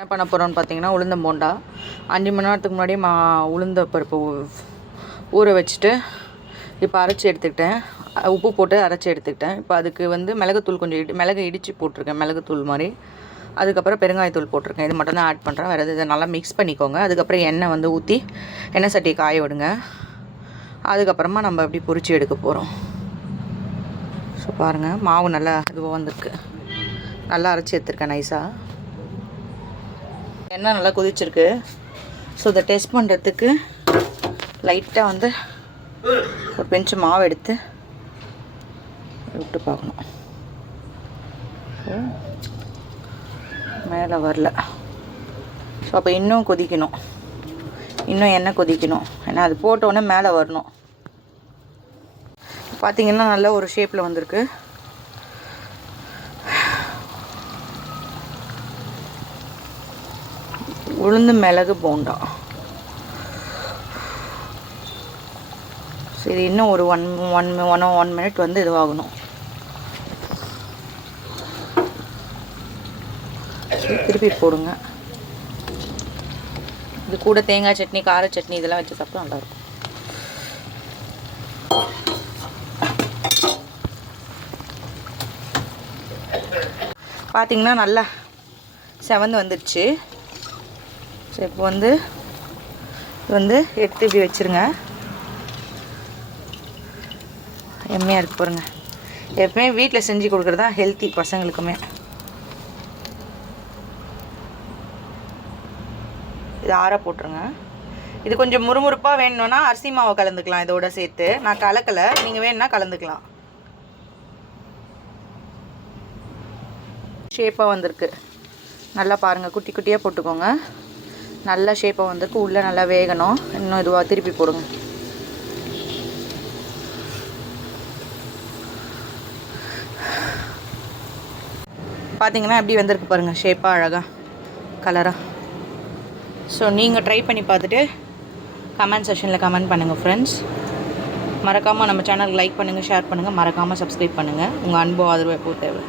என்ன பண்ண போகிறோன்னு பார்த்தீங்கன்னா உளுந்தம் போண்டா 5 மணி நேரத்துக்கு முன்னாடியே உளுந்த பருப்பு ஊற வச்சுட்டு இப்போ அரைச்சி எடுத்துக்கிட்டேன். உப்பு போட்டு அரைச்சி எடுத்துக்கிட்டேன். இப்போ அதுக்கு வந்து மிளகுத்தூள் கொஞ்சம் மிளகு இடித்து போட்டிருக்கேன், மிளகுத்தூள் மாதிரி. அதுக்கப்புறம் பெருங்காயத்தூள் போட்டிருக்கேன். இது மட்டும் தான் ஆட் பண்ணுறேன். வேறு இதை நல்லா மிக்ஸ் பண்ணிக்கோங்க. அதுக்கப்புறம் எண்ணெய் வந்து ஊற்றி எண்ணெய் சட்டியை காய விடுங்க. அதுக்கப்புறமா நம்ம அப்படி பொரிச்சு எடுக்க போகிறோம். ஸோ பாருங்கள், மாவு நல்லா இதுவாக வந்திருக்கு. நல்லா அரைச்சி எடுத்துருக்கேன் நைஸாக. எண்ணெய் நல்லா கொதிச்சிருக்கு. ஸோ இதை டெஸ்ட் பண்ணுறதுக்கு லைட்டாக வந்து ஒரு பெஞ்சு மாவு எடுத்து விட்டு பார்க்கணும். மேலே வரல. ஸோ அப்போ இன்னும் கொதிக்கணும், இன்னும் எண்ணெய் கொதிக்கணும். ஏன்னா அது போட்டோன்னே மேலே வரணும். பார்த்திங்கன்னா நல்ல ஒரு ஷேப்பில் வந்திருக்கு. உளுந்து மிளகு போண்டா. சரி, இன்னும் ஒரு ஒன் மினிட் வந்து இதுவாகணும். திருப்பி போடுங்க. இது கூட தேங்காய் சட்னி, கார சட்னி இதெல்லாம் வச்சு சாப்பிட்டா நல்லாயிருக்கும். பார்த்திங்கன்னா நல்லா செவந்து வந்துடுச்சு. ஸோ இப்போ வந்து எடுத்து இப்படி வச்சுருங்க. எம்மையாக இருக்குது பாருங்க. எப்பவுமே வீட்டில் செஞ்சு கொடுக்குறது தான் ஹெல்த்தி பசங்களுக்குமே. இது ஆற போட்டுருங்க. இது கொஞ்சம் முறுமுறுப்பாக வேணும்னா அரிசி மாவை கலந்துக்கலாம் இதோட சேர்த்து. நான் கலக்கலை, நீங்கள் வேணும்னா கலந்துக்கலாம். ஷேப்பாக வந்திருக்கு. நல்லா பாருங்கள், குட்டி குட்டியாக போட்டுக்கோங்க. நல்லா ஷேப்பாக வந்திருக்கு. உள்ளே நல்லா வேகணும். இன்னும் இதுவாக திருப்பி போடுங்க. பார்த்தீங்கன்னா எப்படி வந்திருக்கு பாருங்கள், ஷேப்பாக அழகாக கலராக. ஸோ நீங்கள் ட்ரை பண்ணி பார்த்துட்டு கமெண்ட் செக்ஷனில் கமெண்ட் பண்ணுங்கள் ஃப்ரெண்ட்ஸ். மறக்காமல் நம்ம சேனலுக்கு லைக் பண்ணுங்கள், ஷேர் பண்ணுங்கள், மறக்காமல் சப்ஸ்கிரைப் பண்ணுங்கள். உங்கள் அன்பு ஆதரவு எப்போ தேவை.